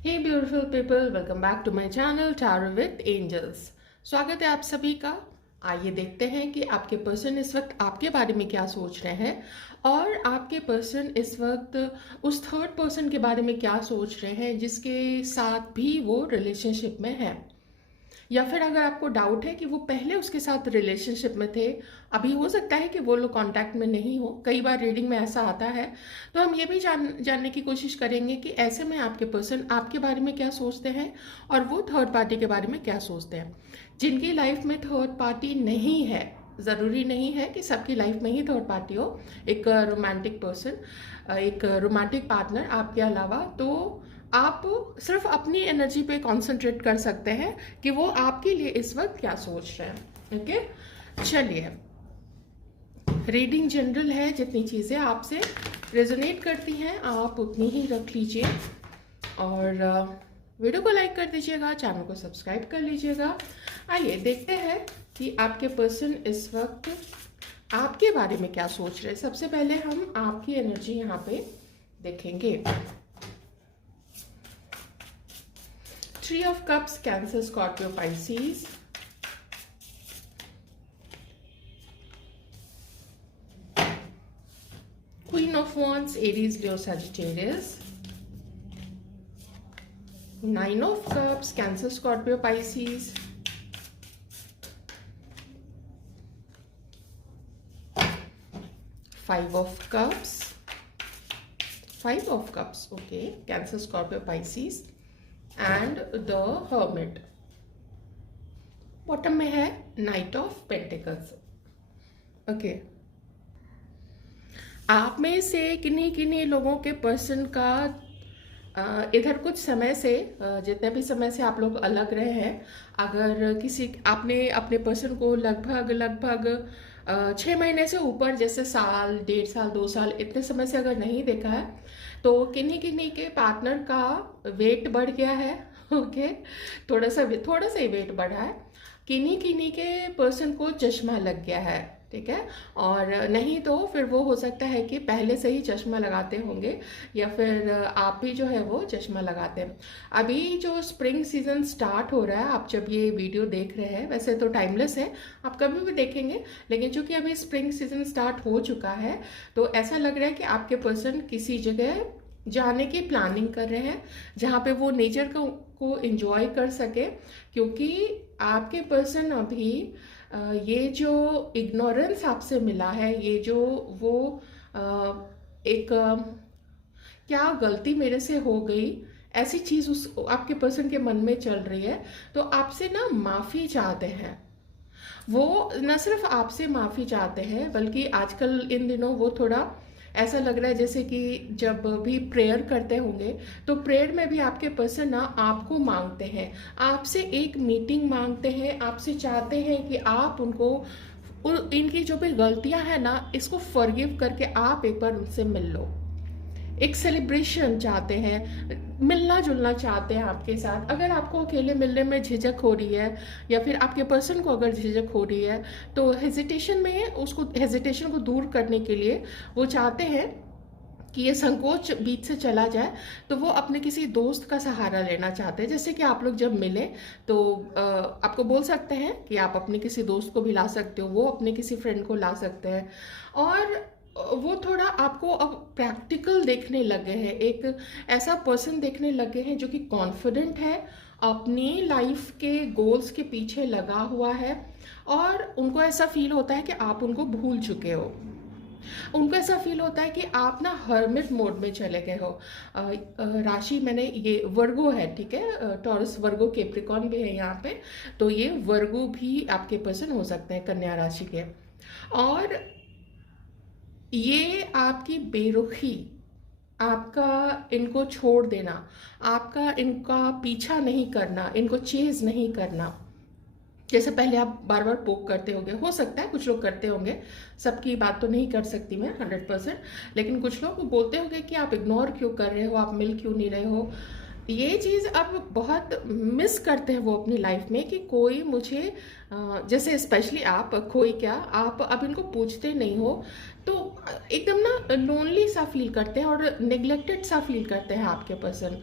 Hey beautiful people, welcome back to my channel tarot with angels. स्वागत है आप सभी का। आइए देखते हैं कि आपके पर्सन इस वक्त आपके बारे में क्या सोच रहे हैं और आपके पर्सन इस वक्त उस थर्ड पर्सन के बारे में क्या सोच रहे हैं जिसके साथ भी वो रिलेशनशिप में है। या फिर अगर आपको डाउट है कि वो पहले उसके साथ रिलेशनशिप में थे, अभी हो सकता है कि वो लोग कांटेक्ट में नहीं हो, कई बार रीडिंग में ऐसा आता है। तो हम ये भी जानने की कोशिश करेंगे कि ऐसे में आपके पर्सन आपके बारे में क्या सोचते हैं और वो थर्ड पार्टी के बारे में क्या सोचते हैं। जिनकी लाइफ में थर्ड पार्टी नहीं है, ज़रूरी नहीं है कि सबकी लाइफ में ही थर्ड पार्टी हो, एक रोमांटिक पर्सन, एक रोमांटिक पार्टनर आपके अलावा, तो आप सिर्फ अपनी एनर्जी पे कंसंट्रेट कर सकते हैं कि वो आपके लिए इस वक्त क्या सोच रहे हैं। ओके, चलिए, रीडिंग जनरल है, जितनी चीज़ें आपसे रेजोनेट करती हैं आप उतनी ही रख लीजिए और वीडियो को लाइक कर दीजिएगा, चैनल को सब्सक्राइब कर लीजिएगा। आइए देखते हैं कि आपके पर्सन इस वक्त आपके बारे में क्या सोच रहे हैं। सबसे पहले हम आपकी एनर्जी यहाँ पे देखेंगे। Three of Cups, Cancer, Scorpio, Pisces. Queen of Wands, Aries, Leo, Sagittarius. Nine of Cups, Cancer, Scorpio, Pisces. Five of Cups. Five of Cups, okay. Cancer, Scorpio, Pisces. And the hermit. Bottom में है night of pentacles. Okay, आप में से किन्हीं किन्हीं लोगों के person का इधर कुछ समय से, जितने भी समय से आप लोग अलग रहे हैं, अगर किसी आपने अपने पर्सन को लगभग 6 महीने से ऊपर, जैसे साल, 1.5 साल, 2 साल, इतने समय से अगर नहीं देखा है, तो किन्हीं किन्हीं के पार्टनर का वेट बढ़ गया है। ओके, थोड़ा सा ही वेट बढ़ा है। किन्हीं किन्हीं के पर्सन को चश्मा लग गया है, ठीक है। और नहीं तो फिर वो हो सकता है कि पहले से ही चश्मा लगाते होंगे, या फिर आप भी जो है वो चश्मा लगाते हैं। अभी जो स्प्रिंग सीजन स्टार्ट हो रहा है, आप जब ये वीडियो देख रहे हैं, वैसे तो टाइमलेस है, आप कभी भी देखेंगे, लेकिन चूंकि अभी स्प्रिंग सीजन स्टार्ट हो चुका है, तो ऐसा लग रहा है कि आपके पर्सन किसी जगह जाने की प्लानिंग कर रहे हैं जहाँ पे वो नेचर को एंजॉय कर सके, क्योंकि आपके पर्सन अभी ये जो इग्नोरेंस आपसे मिला है, ये जो वो एक क्या गलती मेरे से हो गई, ऐसी चीज़ उस आपके पर्सन के मन में चल रही है, तो आपसे ना माफ़ी चाहते हैं। वो न सिर्फ आपसे माफ़ी चाहते हैं, बल्कि आजकल इन दिनों वो थोड़ा ऐसा लग रहा है जैसे कि जब भी प्रेयर करते होंगे, तो प्रेयर में भी आपके पर्सन ना आपको मांगते हैं, आपसे एक मीटिंग मांगते हैं, आपसे चाहते हैं कि आप उनको इनकी जो भी गलतियां हैं ना, इसको फॉरगिव करके आप एक बार उनसे मिल लो। एक सेलिब्रेशन चाहते हैं, मिलना जुलना चाहते हैं आपके साथ। अगर आपको अकेले मिलने में झिझक हो रही है, या फिर आपके पर्सन को अगर झिझक हो रही है, तो हेजिटेशन को दूर करने के लिए वो चाहते हैं कि ये संकोच बीच से चला जाए, तो वो अपने किसी दोस्त का सहारा लेना चाहते हैं। जैसे कि आप लोग जब मिले तो आपको बोल सकते हैं कि आप अपने किसी दोस्त को भी ला सकते हो, वो अपने किसी फ्रेंड को ला सकते हैं, और वो थोड़ा आपको अब प्रैक्टिकल देखने लगे हैं, एक ऐसा पर्सन देखने लगे हैं जो कि कॉन्फिडेंट है, अपनी लाइफ के गोल्स के पीछे लगा हुआ है, और उनको ऐसा फील होता है कि आप उनको भूल चुके हो। उनको ऐसा फील होता है कि आप ना हर्मिट मोड में चले गए हो। राशि मैंने ये वर्गो है, ठीक है, टॉरस, वर्गो, कैप्रिकॉर्न भी है यहाँ पे, तो ये वर्गो भी आपके पर्सन हो सकते हैं, कन्या राशि के। और ये आपकी बेरुखी, आपका इनको छोड़ देना, आपका इनका पीछा नहीं करना, इनको चेज नहीं करना, जैसे पहले आप बार बार पोक करते होंगे, हो सकता है कुछ लोग करते होंगे, सबकी बात तो नहीं कर सकती मैं 100%, लेकिन कुछ लोग बोलते होंगे कि आप इग्नोर क्यों कर रहे हो, आप मिल क्यों नहीं रहे हो। ये चीज़ अब बहुत मिस करते हैं वो अपनी लाइफ में, कि कोई मुझे, जैसे स्पेशली आप, कोई क्या, आप अब इनको पूछते नहीं हो, तो एकदम ना लोनली सा फील करते हैं और नेग्लेक्टेड सा फील करते हैं आपके पर्सन।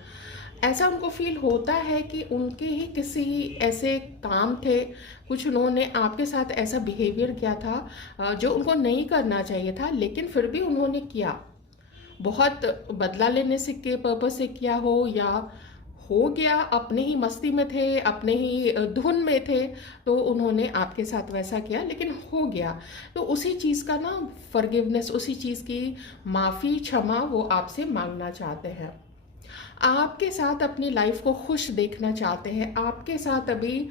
ऐसा उनको फील होता है कि उनके ही किसी ऐसे काम थे, कुछ उन्होंने आपके साथ ऐसा बिहेवियर किया था जो उनको नहीं करना चाहिए था, लेकिन फिर भी उन्होंने किया। बहुत बदला लेने से के पर्पस से किया हो, या हो गया अपने ही मस्ती में थे, अपने ही धुन में थे, तो उन्होंने आपके साथ वैसा किया, लेकिन हो गया। तो उसी चीज़ का ना फॉरगिवनेस, उसी चीज़ की माफ़ी, क्षमा वो आपसे मांगना चाहते हैं। आपके साथ अपनी लाइफ को खुश देखना चाहते हैं, आपके साथ अभी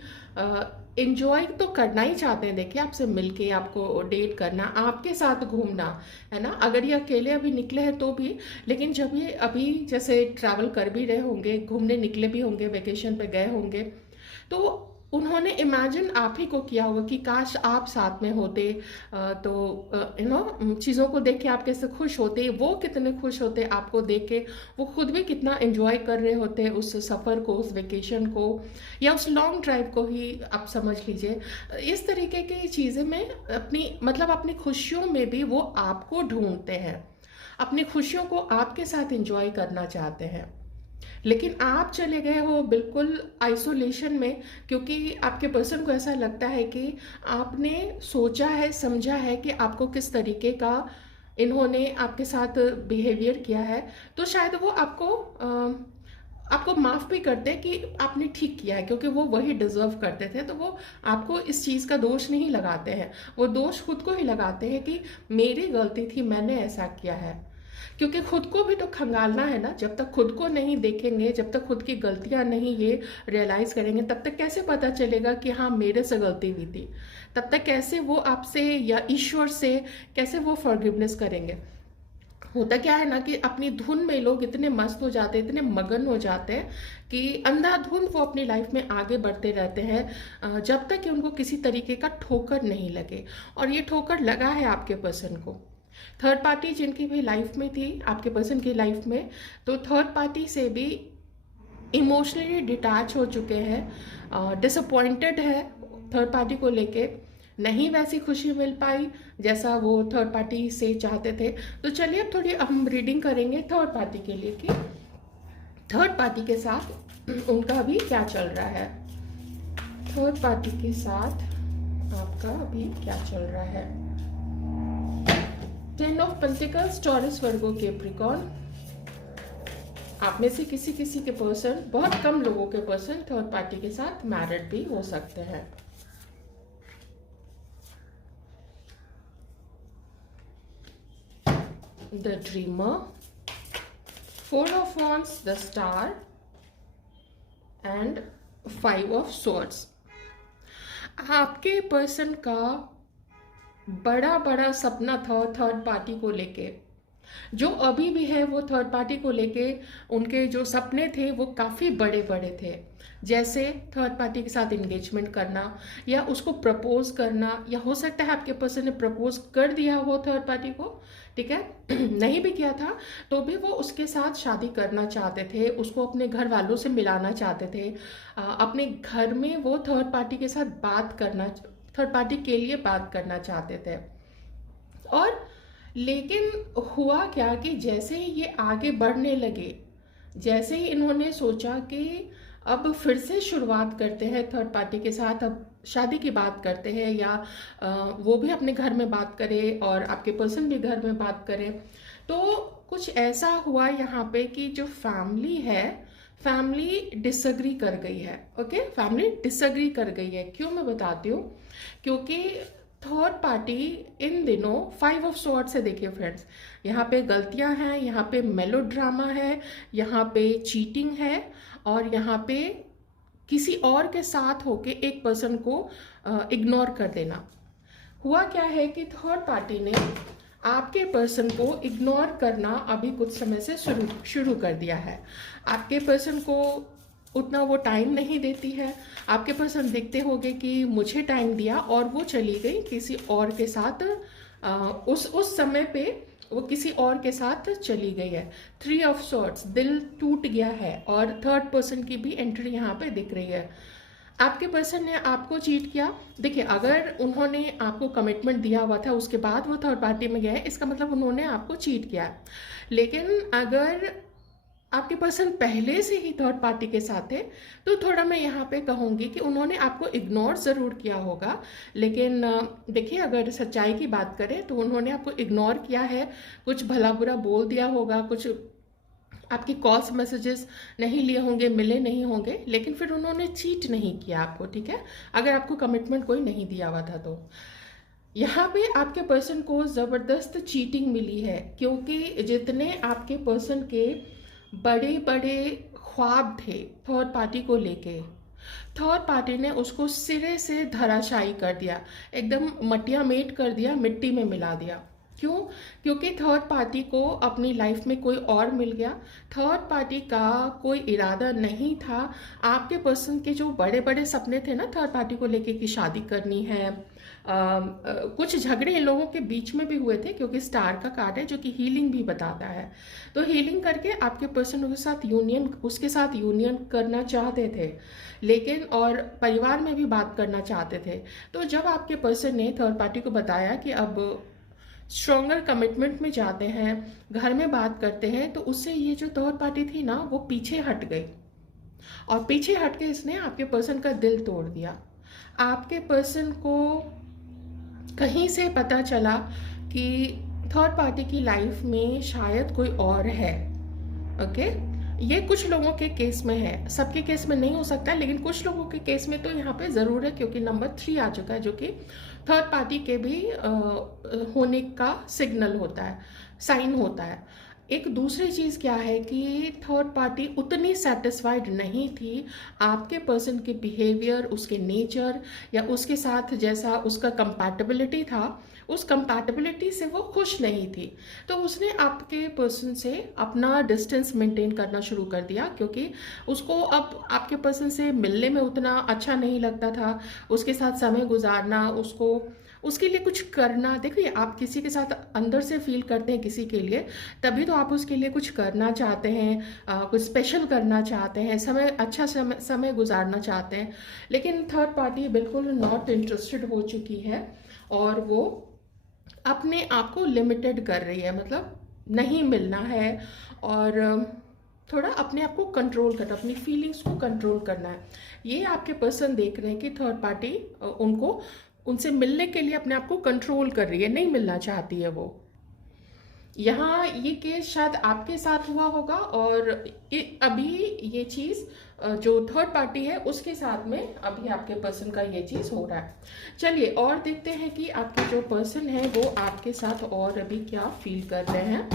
इंजॉय तो करना ही चाहते हैं। देखिए, आपसे मिलके, आपको डेट करना, आपके साथ घूमना, है ना। अगर ये अकेले अभी निकले हैं तो भी, लेकिन जब ये अभी जैसे ट्रैवल कर भी रहे होंगे, घूमने निकले भी होंगे, वेकेशन पे गए होंगे, तो उन्होंने इमेजिन आप ही को किया होगा कि काश आप साथ में होते, तो चीज़ों को देख के आप कैसे खुश होते, वो कितने खुश होते आपको देख के, वो खुद भी कितना एंजॉय कर रहे होते उस सफ़र को, उस वेकेशन को, या उस लॉन्ग ड्राइव को ही आप समझ लीजिए। इस तरीके की चीज़ें में अपनी मतलब अपनी खुशियों में भी वो आपको ढूंढते हैं, अपनी खुशियों को आपके साथ एंजॉय करना चाहते हैं। लेकिन आप चले गए हो बिल्कुल आइसोलेशन में, क्योंकि आपके पर्सन को ऐसा लगता है कि आपने सोचा है, समझा है कि आपको किस तरीके का इन्होंने आपके साथ बिहेवियर किया है, तो शायद वो आपको माफ़ भी करते कि आपने ठीक किया है, क्योंकि वो वही डिज़र्व करते थे। तो वो आपको इस चीज़ का दोष नहीं लगाते हैं, वो दोष खुद को ही लगाते हैं कि मेरी गलती थी, मैंने ऐसा किया है। क्योंकि खुद को भी तो खंगालना है ना। जब तक खुद को नहीं देखेंगे, जब तक खुद की गलतियां नहीं ये रियलाइज करेंगे, तब तक कैसे पता चलेगा कि हाँ मेरे से गलती हुई थी। तब तक कैसे वो आपसे या ईश्वर से कैसे वो फॉरगिवनेस करेंगे। होता क्या है ना कि अपनी धुन में लोग इतने मस्त हो जाते हैं, इतने मगन हो जाते हैं कि अंधाधुन वो अपनी लाइफ में आगे बढ़ते रहते हैं, जब तक कि उनको किसी तरीके का ठोकर नहीं लगे। और ये ठोकर लगा है आपके पर्सन को। थर्ड पार्टी जिनकी भी लाइफ में थी आपके पर्सन की लाइफ में, तो थर्ड पार्टी से भी इमोशनली डिटैच हो चुके हैं, डिसअपॉइंटेड है थर्ड पार्टी को लेके, नहीं वैसी खुशी मिल पाई जैसा वो थर्ड पार्टी से चाहते थे। तो चलिए अब थोड़ी हम रीडिंग करेंगे थर्ड पार्टी के लिए कि थर्ड पार्टी के साथ उनका अभी क्या चल रहा है। थर्ड पार्टी के साथ आपका अभी क्या चल रहा है। 10 of pentacles, taurus, Virgo, Capricorn. आप में से किसी किसी के पर्सन, बहुत कम लोगों के पर्सन थर्ड पार्टी के साथ मैरिड भी हो सकते हैं। The dreamer, 4 of wands, the star and 5 of swords. आपके पर्सन का बड़ा बड़ा सपना था थर्ड पार्टी को लेके, जो अभी भी है वो थर्ड पार्टी को लेके उनके जो सपने थे वो काफ़ी बड़े बड़े थे। जैसे थर्ड पार्टी के साथ एंगेजमेंट करना, या उसको प्रपोज करना, या हो सकता है आपके पर्सन ने प्रपोज कर दिया हो थर्ड पार्टी को, ठीक है नहीं भी किया था तो भी वो उसके साथ शादी करना चाहते थे, उसको अपने घर वालों से मिलाना चाहते थे, अपने घर में वो थर्ड पार्टी के साथ बात करना, थर्ड पार्टी के लिए बात करना चाहते थे। और लेकिन हुआ क्या कि जैसे ही ये आगे बढ़ने लगे, जैसे ही इन्होंने सोचा कि अब फिर से शुरुआत करते हैं थर्ड पार्टी के साथ, अब शादी की बात करते हैं, या वो भी अपने घर में बात करे और आपके पर्सन भी घर में बात करें, तो कुछ ऐसा हुआ यहाँ पे कि जो फैमिली है, फैमिली डिसएग्री कर गई है। ओके, फैमिली डिसएग्री कर गई है। क्यों, मैं बताती हूँ। क्योंकि थर्ड पार्टी इन दिनों 5 ऑफ स्वॉर्ड से, देखिए फ्रेंड्स, यहाँ पे गलतियाँ हैं, यहाँ पे मेलोड्रामा है, यहाँ पे चीटिंग है, और यहाँ पे किसी और के साथ होके एक पर्सन को इग्नोर कर देना। हुआ क्या है कि थर्ड पार्टी ने आपके पर्सन को इग्नोर करना अभी कुछ समय से शुरू कर दिया है। आपके पर्सन को उतना वो टाइम नहीं देती है। आपके पर्सन देखते होंगे कि मुझे टाइम दिया और वो चली गई किसी और के साथ, उस समय पे वो किसी और के साथ चली गई है। 3 ऑफ स्वॉर्ड्स, दिल टूट गया है, और थर्ड पर्सन की भी एंट्री यहाँ पे दिख रही है। आपके पर्सन ने आपको चीट किया। देखिए, अगर उन्होंने आपको कमिटमेंट दिया हुआ था उसके बाद वो थर्ड पार्टी में गए, इसका मतलब उन्होंने आपको चीट किया। लेकिन अगर आपके पर्सन पहले से ही थर्ड पार्टी के साथ थे, तो थोड़ा मैं यहाँ पे कहूँगी कि उन्होंने आपको इग्नोर ज़रूर किया होगा। लेकिन देखिए, अगर सच्चाई की बात करें तो उन्होंने आपको इग्नोर किया है, कुछ भला बुरा बोल दिया होगा, कुछ आपकी कॉल्स मैसेजेस नहीं लिए होंगे, मिले नहीं होंगे, लेकिन फिर उन्होंने चीट नहीं किया आपको, ठीक है, अगर आपको कमिटमेंट कोई नहीं दिया हुआ था तो। यहाँ पे आपके पर्सन को ज़बरदस्त चीटिंग मिली है, क्योंकि जितने आपके पर्सन के बड़े बड़े ख्वाब थे थर्ड पार्टी को लेके, थर्ड पार्टी ने उसको सिरे से धराशायी कर दिया, एकदम मटिया मेट कर दिया, मिट्टी में मिला दिया। क्यों? क्योंकि थर्ड पार्टी को अपनी लाइफ में कोई और मिल गया। थर्ड पार्टी का कोई इरादा नहीं था। आपके पर्सन के जो बड़े बड़े सपने थे ना थर्ड पार्टी को लेके, कि शादी करनी है, कुछ झगड़े इन लोगों के बीच में भी हुए थे, क्योंकि स्टार का कार्ड है जो कि हीलिंग भी बताता है। तो हीलिंग करके आपके पर्सन उसके साथ यूनियन करना चाहते थे, लेकिन और परिवार में भी बात करना चाहते थे। तो जब आपके पर्सन ने थर्ड पार्टी को बताया कि अब स्ट्रॉन्गर कमिटमेंट में जाते हैं, घर में बात करते हैं, तो उससे ये जो थर्ड पार्टी थी ना वो पीछे हट गई, और पीछे हट के इसने आपके पर्सन का दिल तोड़ दिया। आपके पर्सन को कहीं से पता चला कि थर्ड पार्टी की लाइफ में शायद कोई और है। ओके, ये कुछ लोगों के केस में है, सबके केस में नहीं हो सकता, लेकिन कुछ लोगों के केस में तो यहाँ पे ज़रूर है, क्योंकि नंबर 3 आ चुका है, जो कि थर्ड पार्टी के भी होने का सिग्नल होता है, साइन होता है। एक दूसरी चीज़ क्या है कि थर्ड पार्टी उतनी सेटिस्फाइड नहीं थी आपके पर्सन के बिहेवियर, उसके नेचर, या उसके साथ जैसा उसका कंपैटिबिलिटी था, उस कंपैटिबिलिटी से वो खुश नहीं थी। तो उसने आपके पर्सन से अपना डिस्टेंस मेंटेन करना शुरू कर दिया, क्योंकि उसको अब आपके पर्सन से मिलने में उतना अच्छा नहीं लगता था, उसके साथ समय गुजारना, उसके लिए कुछ करना। देखिए, आप किसी के साथ अंदर से फील करते हैं किसी के लिए, तभी तो आप उसके लिए कुछ करना चाहते हैं, कुछ स्पेशल करना चाहते हैं, समय गुजारना चाहते हैं। लेकिन थर्ड पार्टी बिल्कुल नॉट इंटरेस्टेड हो चुकी है, और वो अपने आप को लिमिटेड कर रही है, मतलब नहीं मिलना है, और थोड़ा अपने आप को कंट्रोल करना, अपनी फीलिंग्स को कंट्रोल करना है। ये आपके पर्सन देख रहे हैं कि थर्ड पार्टी उनसे मिलने के लिए अपने आप को कंट्रोल कर रही है, नहीं मिलना चाहती है वो। यहाँ ये केस शायद आपके साथ हुआ होगा, और अभी ये चीज़ जो थर्ड पार्टी है उसके साथ में अभी आपके पर्सन का ये चीज़ हो रहा है। चलिए और देखते हैं कि आपके जो पर्सन है वो आपके साथ और अभी क्या फील कर रहे हैं।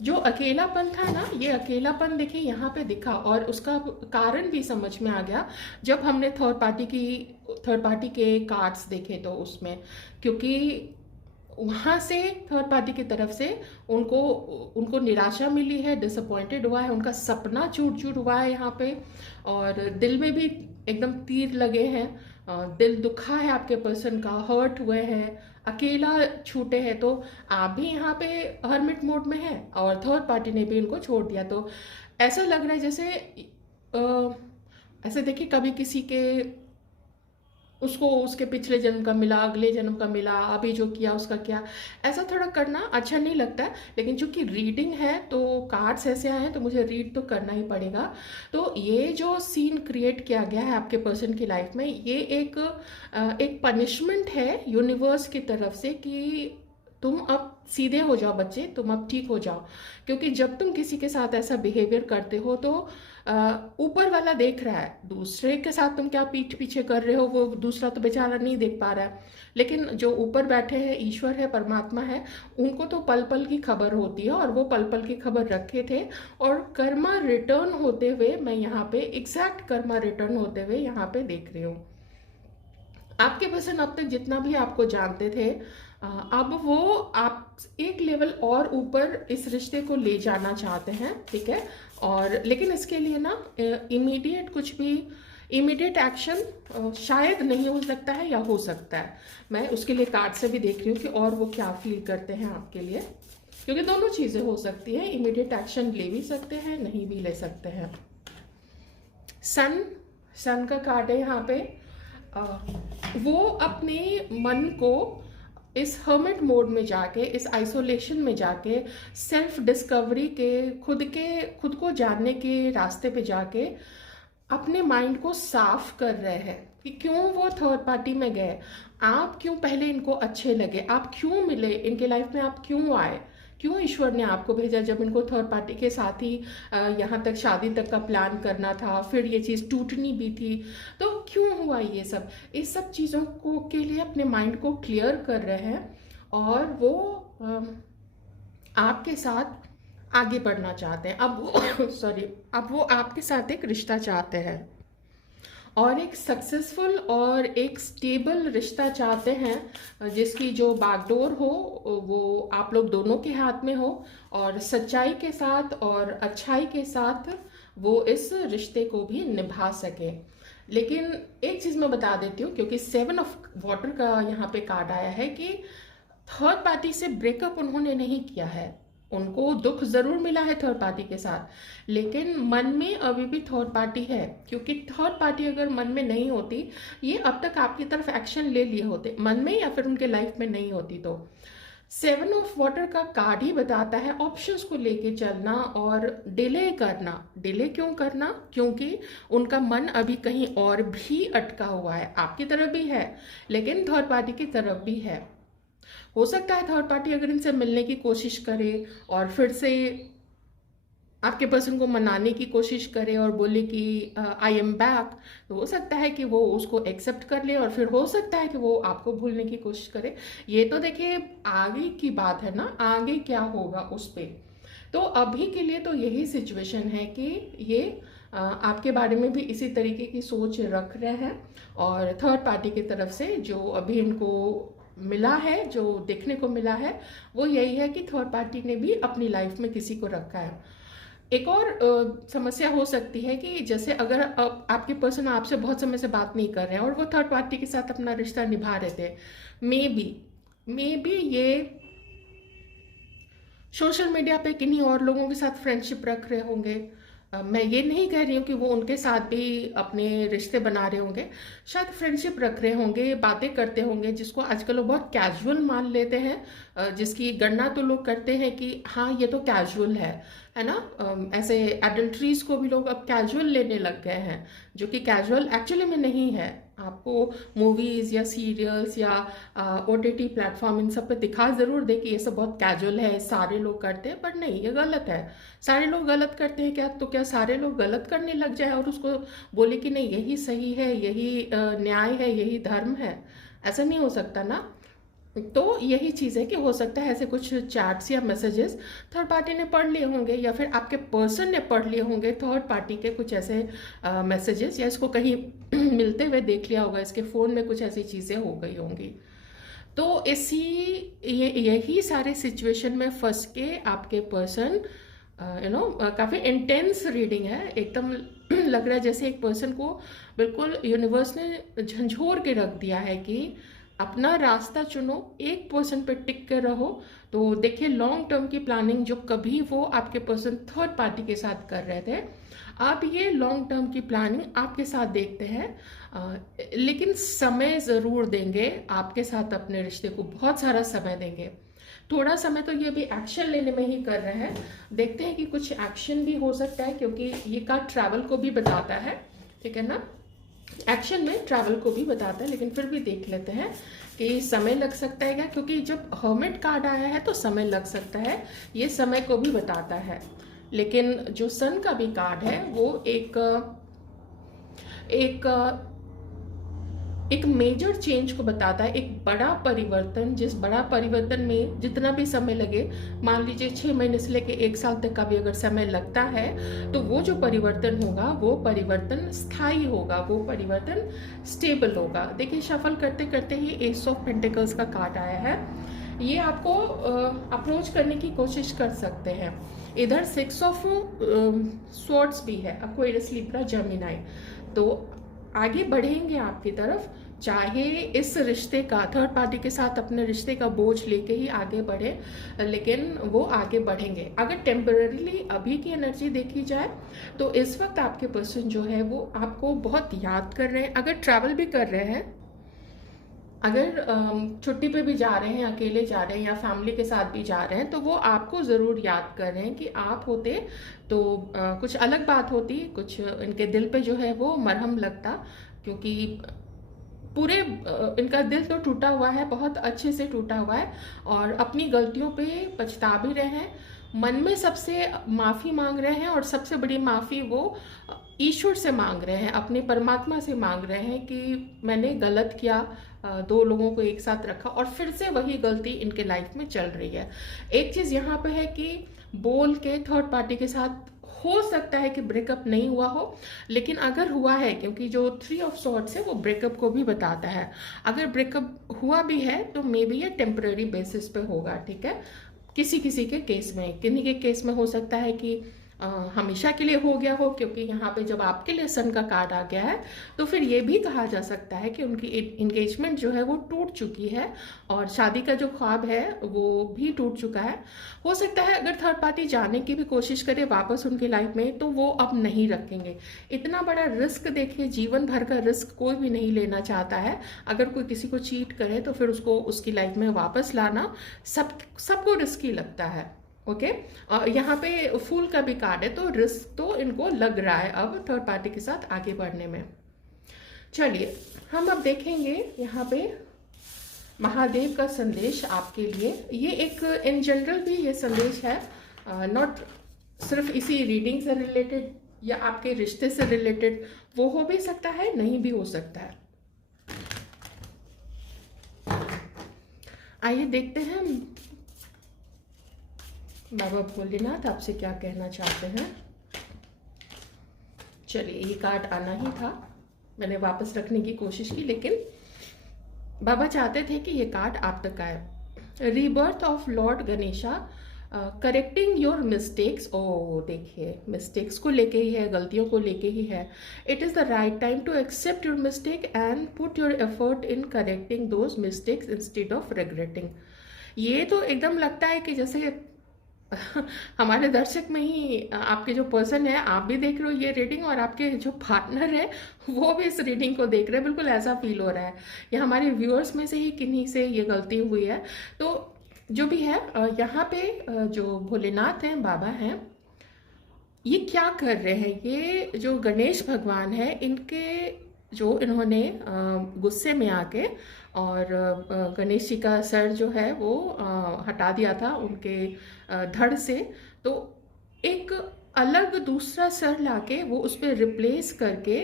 जो अकेलापन था ना, ये अकेलापन देखिए यहाँ पे दिखा, और उसका कारण भी समझ में आ गया जब हमने थर्ड पार्टी के कार्ड्स देखे तो उसमें, क्योंकि वहाँ से थर्ड पार्टी की तरफ से उनको निराशा मिली है, डिसअपॉइंटेड हुआ है, उनका सपना चूर चूर हुआ है यहाँ पे, और दिल में भी एकदम तीर लगे हैं, दिल दुखा है आपके पर्सन का, हर्ट हुए हैं, अकेला छूटे हैं। तो आप भी यहाँ पे हर्मिट मोड में हैं, और थर्ड पार्टी ने भी इनको छोड़ दिया। तो ऐसा लग रहा है जैसे ऐसे देखिए, कभी किसी के उसको उसके पिछले जन्म का मिला, अगले जन्म का मिला, अभी जो किया उसका क्या, ऐसा थोड़ा करना अच्छा नहीं लगता है। लेकिन चूंकि रीडिंग है तो कार्ड्स ऐसे आए हैं, तो मुझे रीड तो करना ही पड़ेगा। तो ये जो सीन क्रिएट किया गया है आपके पर्सन की लाइफ में, ये एक पनिशमेंट है यूनिवर्स की तरफ से कि तुम अब सीधे हो जाओ बच्चे, तुम अब ठीक हो जाओ। क्योंकि जब तुम किसी के साथ ऐसा बिहेवियर करते हो तो ऊपर वाला देख रहा है, दूसरे के साथ तुम क्या पीठ पीछे कर रहे हो वो दूसरा तो बेचारा नहीं देख पा रहा है, लेकिन जो ऊपर बैठे हैं, ईश्वर है, परमात्मा है, उनको तो पल पल की खबर होती है, और वो पल पल की खबर रखे थे। और कर्मा रिटर्न होते हुए मैं यहाँ पे एग्जैक्ट कर्मा रिटर्न होते हुए यहाँ पे देख रही हूँ। आपके पर्सन अब तक जितना भी आपको जानते थे, अब वो आप एक लेवल और ऊपर इस रिश्ते को ले जाना चाहते हैं, ठीक है। और लेकिन इसके लिए ना इमीडिएट एक्शन शायद नहीं हो सकता है, या हो सकता है। मैं उसके लिए कार्ड से भी देख रही हूँ कि और वो क्या फील करते हैं आपके लिए, क्योंकि दोनों चीज़ें हो सकती हैं, इमीडिएट एक्शन ले भी सकते हैं, नहीं भी ले सकते हैं। सन का कार्ड है यहाँ पे। वो अपने मन को इस हर्मिट मोड में जाके, इस आइसोलेशन में जाके, सेल्फ डिस्कवरी खुद को जानने के रास्ते पे जाके अपने माइंड को साफ कर रहे हैं कि क्यों वो थर्ड पार्टी में गए, आप क्यों पहले इनको अच्छे लगे, आप क्यों मिले इनके लाइफ में, आप क्यों आए, क्यों ईश्वर ने आपको भेजा जब इनको थर्ड पार्टी के साथ ही यहाँ तक शादी तक का प्लान करना था, फिर ये चीज़ टूटनी भी थी, तो क्यों हुआ ये सब। इस सब चीज़ों को के लिए अपने माइंड को क्लियर कर रहे हैं और वो आपके साथ आगे बढ़ना चाहते हैं। अब वो सॉरी, अब वो आपके साथ एक रिश्ता चाहते हैं और एक सक्सेसफुल और एक स्टेबल रिश्ता चाहते हैं जिसकी जो बागडोर हो वो आप लोग दोनों के हाथ में हो, और सच्चाई के साथ और अच्छाई के साथ वो इस रिश्ते को भी निभा सके। लेकिन एक चीज़ मैं बता देती हूँ, क्योंकि 7 ऑफ वाटर का यहाँ पे कार्ड आया है कि थर्ड पार्टी से ब्रेकअप उन्होंने नहीं किया है, उनको दुख जरूर मिला है थर्ड पार्टी के साथ, लेकिन मन में अभी भी थर्ड पार्टी है। क्योंकि थर्ड पार्टी अगर मन में नहीं होती, ये अब तक आपकी तरफ एक्शन ले लिए होते मन में, या फिर उनके लाइफ में नहीं होती। तो 7 ऑफ वाटर का कार्ड ही बताता है ऑप्शंस को लेके चलना और डिले करना। डिले क्यों करना? क्योंकि उनका मन अभी कहीं और भी अटका हुआ है, आपकी तरफ भी है लेकिन थर्ड पार्टी की तरफ भी है। हो सकता है थर्ड पार्टी अगर इनसे मिलने की कोशिश करे और फिर से आपके पर्सन को मनाने की कोशिश करे और बोले कि आई एम बैक, तो हो सकता है कि वो उसको एक्सेप्ट कर ले और फिर हो सकता है कि वो आपको भूलने की कोशिश करे। ये तो देखिए आगे की बात है ना, आगे क्या होगा उस पर। तो अभी के लिए तो यही सिचुएशन है कि ये आपके बारे में भी इसी तरीके की सोच रख रहे हैं, और थर्ड पार्टी की तरफ से जो अभी इनको मिला है, जो देखने को मिला है, वो यही है कि थर्ड पार्टी ने भी अपनी लाइफ में किसी को रखा है। एक और समस्या हो सकती है कि जैसे अगर आपके पर्सन आपसे बहुत समय से बात नहीं कर रहे हैं और वो थर्ड पार्टी के साथ अपना रिश्ता निभा रहे थे, मे बी ये सोशल मीडिया पे किन्हीं और लोगों के साथ फ्रेंडशिप रख रहे होंगे। मैं ये नहीं कह रही हूँ कि वो उनके साथ भी अपने रिश्ते बना रहे होंगे, शायद फ्रेंडशिप रख रहे होंगे, बातें करते होंगे, जिसको आजकल लोग बहुत कैजुअल मान लेते हैं, जिसकी गणना तो लोग करते हैं कि हाँ ये तो कैजुअल है ना। ऐसे एडल्ट्रीज को भी लोग अब कैजुअल लेने लग गए हैं, जो कि कैजुअल एक्चुअली में नहीं है। आपको मूवीज या सीरियल्स या OTT प्लेटफॉर्म इन सब पे दिखा जरूर दे कि ये सब बहुत कैजुअल है, सारे लोग करते हैं, पर नहीं, ये गलत है। सारे लोग गलत करते हैं क्या? तो क्या सारे लोग गलत करने लग जाए और उसको बोले कि नहीं यही सही है, यही न्याय है, यही धर्म है? ऐसा नहीं हो सकता ना। तो यही चीज़ है कि हो सकता है ऐसे कुछ चैट्स या मैसेजेस थर्ड पार्टी ने पढ़ लिए होंगे, या फिर आपके पर्सन ने पढ़ लिए होंगे थर्ड पार्टी के कुछ ऐसे मैसेजेस, या इसको कहीं मिलते हुए देख लिया होगा, इसके फ़ोन में कुछ ऐसी चीज़ें हो गई होंगी। तो यही सारे सिचुएशन में फंस के आपके पर्सन काफ़ी इंटेंस रीडिंग है, एकदम लग रहा है जैसे एक पर्सन को बिल्कुल यूनिवर्स ने झंझोर के रख दिया है कि अपना रास्ता चुनो, एक पर्सन पे टिक कर रहो। तो देखिए लॉन्ग टर्म की प्लानिंग जो कभी वो आपके पर्सन थर्ड पार्टी के साथ कर रहे थे, आप ये लॉन्ग टर्म की प्लानिंग आपके साथ देखते हैं, लेकिन समय ज़रूर देंगे आपके साथ, अपने रिश्ते को बहुत सारा समय देंगे। थोड़ा समय तो ये भी एक्शन लेने में ही कर रहे हैं, देखते हैं कि कुछ एक्शन भी हो सकता है, क्योंकि ये कार्ड ट्रैवल को भी बताता है, ठीक है ना। एक्शन में ट्रैवल को भी बताता है, लेकिन फिर भी देख लेते हैं कि समय लग सकता है क्या, क्योंकि जब हर्मिट कार्ड आया है तो समय लग सकता है, ये समय को भी बताता है। लेकिन जो सन का भी कार्ड है वो एक मेजर चेंज को बताता है, एक बड़ा परिवर्तन, जिस बड़ा परिवर्तन में जितना भी समय लगे, मान लीजिए 6 महीने से लेके 1 साल तक का भी अगर समय लगता है, तो वो जो परिवर्तन होगा वो परिवर्तन स्थायी होगा, वो परिवर्तन स्टेबल होगा। देखिए शफल करते करते ही एस ऑफ पेंटिकल्स का कार्ड आया है, ये आपको अप्रोच करने की कोशिश कर सकते हैं। इधर 6 ऑफ स्वॉर्ड्स भी है, एक्वेरियस, लिब्रा, जेमिनी, तो आगे बढ़ेंगे आपकी तरफ, चाहे इस रिश्ते का थर्ड पार्टी के साथ अपने रिश्ते का बोझ लेके ही आगे बढ़े, लेकिन वो आगे बढ़ेंगे। अगर टेम्पररीली अभी की एनर्जी देखी जाए तो इस वक्त आपके पर्सन जो है वो आपको बहुत याद कर रहे हैं। अगर ट्रैवल भी कर रहे हैं अगर छुट्टी पे भी जा रहे हैं, अकेले जा रहे हैं या फैमिली के साथ भी जा रहे हैं, तो वो आपको ज़रूर याद कर रहे हैं कि आप होते तो कुछ अलग बात होती, कुछ इनके दिल पे जो है वो मरहम लगता, क्योंकि पूरे इनका दिल तो टूटा हुआ है, बहुत अच्छे से टूटा हुआ है, और अपनी गलतियों पे पछता भी रहे हैं, मन में सबसे माफ़ी मांग रहे हैं, और सबसे बड़ी माफ़ी वो ईश्वर से मांग रहे हैं, अपने परमात्मा से मांग रहे हैं कि मैंने गलत किया, दो लोगों को एक साथ रखा, और फिर से वही गलती इनके लाइफ में चल रही है। एक चीज़ यहाँ पे है कि बोल के थर्ड पार्टी के साथ हो सकता है कि ब्रेकअप नहीं हुआ हो, लेकिन अगर हुआ है, क्योंकि जो 3 ऑफ सॉर्ड्स है वो ब्रेकअप को भी बताता है, अगर ब्रेकअप हुआ भी है तो मे बी ये टेम्पररी बेसिस पे होगा, ठीक है। किसी किसी के केस में, किन्हीं के केस में हो सकता है कि हमेशा के लिए हो गया हो, क्योंकि यहाँ पे जब आपके लिए सन का कार्ड आ गया है तो फिर ये भी कहा जा सकता है कि उनकी इंगेजमेंट जो है वो टूट चुकी है, और शादी का जो ख्वाब है वो भी टूट चुका है। हो सकता है अगर थर्ड पार्टी जाने की भी कोशिश करे वापस उनकी लाइफ में, तो वो अब नहीं रखेंगे। इतना बड़ा रिस्क, देखिए जीवन भर का रिस्क कोई भी नहीं लेना चाहता है। अगर कोई किसी को चीट करे तो फिर उसको उसकी लाइफ में वापस लाना सबको रिस्की लगता है। ओके, यहाँ पे फूल का भी कार्ड है, तो रिस्क तो इनको लग रहा है अब थर्ड पार्टी के साथ आगे बढ़ने में। चलिए हम अब देखेंगे यहाँ पे महादेव का संदेश आपके लिए। ये एक इन जनरल भी ये संदेश है, नॉट सिर्फ इसी रीडिंग से रिलेटेड या आपके रिश्ते से रिलेटेड, वो हो भी सकता है, नहीं भी हो सकता है। आइए देखते हैं बाबा भोलेनाथ आपसे क्या कहना चाहते हैं। चलिए, ये कार्ड आना ही था, मैंने वापस रखने की कोशिश की, लेकिन बाबा चाहते थे कि ये कार्ड आप तक आए। Rebirth of lord Ganesha, correcting your mistakes. ओ देखिए, मिस्टेक्स को लेके ही है, गलतियों को लेके ही है। It is the right time to accept your mistake and put your effort in correcting those mistakes instead of regretting. ये तो एकदम लगता है कि जैसे हमारे दर्शक में ही आपके जो पर्सन है, आप भी देख रहे हो ये रीडिंग, और आपके जो पार्टनर है वो भी इस रीडिंग को देख रहे हैं, बिल्कुल ऐसा फील हो रहा है। या हमारे व्यूअर्स में से ही किन्हीं से ये गलती हुई है। तो जो भी है, यहाँ पे जो भोलेनाथ हैं, बाबा हैं, ये क्या कर रहे हैं, ये जो गणेश भगवान है, इनके जो इन्होंने गुस्से में आके और गणेश जी का सर जो है वो हटा दिया था उनके धड़ से, तो एक अलग दूसरा सर लाके वो उस पर रिप्लेस करके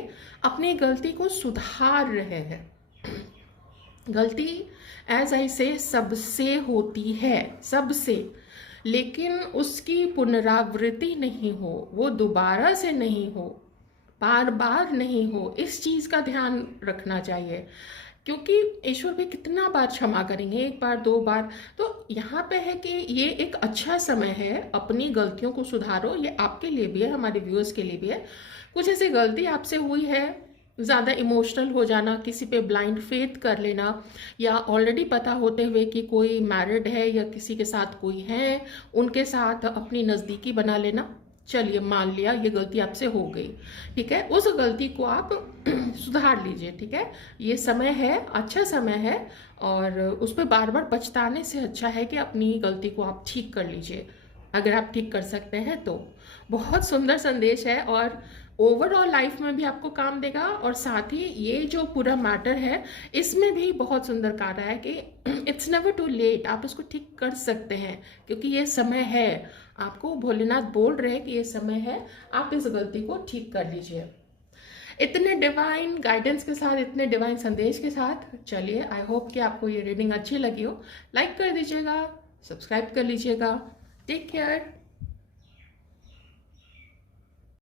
अपनी गलती को सुधार रहे हैं। गलती एज आई से सबसे होती है, सबसे, लेकिन उसकी पुनरावृत्ति नहीं हो, वो दोबारा से नहीं हो, बार बार नहीं हो, इस चीज़ का ध्यान रखना चाहिए। क्योंकि ईश्वर भी कितना बार क्षमा करेंगे, एक बार दो बार। तो यहाँ पे है कि ये एक अच्छा समय है, अपनी गलतियों को सुधारो। ये आपके लिए भी है, हमारे व्यूअर्स के लिए भी है। कुछ ऐसी गलती आपसे हुई है, ज़्यादा इमोशनल हो जाना, किसी पे ब्लाइंड फेथ कर लेना, या ऑलरेडी पता होते हुए कि कोई मैरिड है या किसी के साथ कोई है, उनके साथ अपनी नज़दीकी बना लेना। चलिए मान लिया ये गलती आपसे हो गई, ठीक है, उस गलती को आप सुधार लीजिए, ठीक है। ये समय है, अच्छा समय है, और उस पर बार बार पछताने से अच्छा है कि अपनी गलती को आप ठीक कर लीजिए, अगर आप ठीक कर सकते हैं तो। बहुत सुंदर संदेश है, और ओवरऑल लाइफ में भी आपको काम देगा, और साथ ही ये जो पूरा मैटर है इसमें भी बहुत सुंदर कहा है कि इट्स नेवर टू लेट, आप इसको ठीक कर सकते हैं, क्योंकि ये समय है। आपको भोलेनाथ बोल रहे हैं कि ये समय है, आप इस गलती को ठीक कर लीजिए। इतने डिवाइन गाइडेंस के साथ, इतने डिवाइन संदेश के साथ, चलिए आई होप कि आपको ये रीडिंग अच्छी लगी हो। लाइक कर दीजिएगा, सब्सक्राइब कर लीजिएगा। Take care.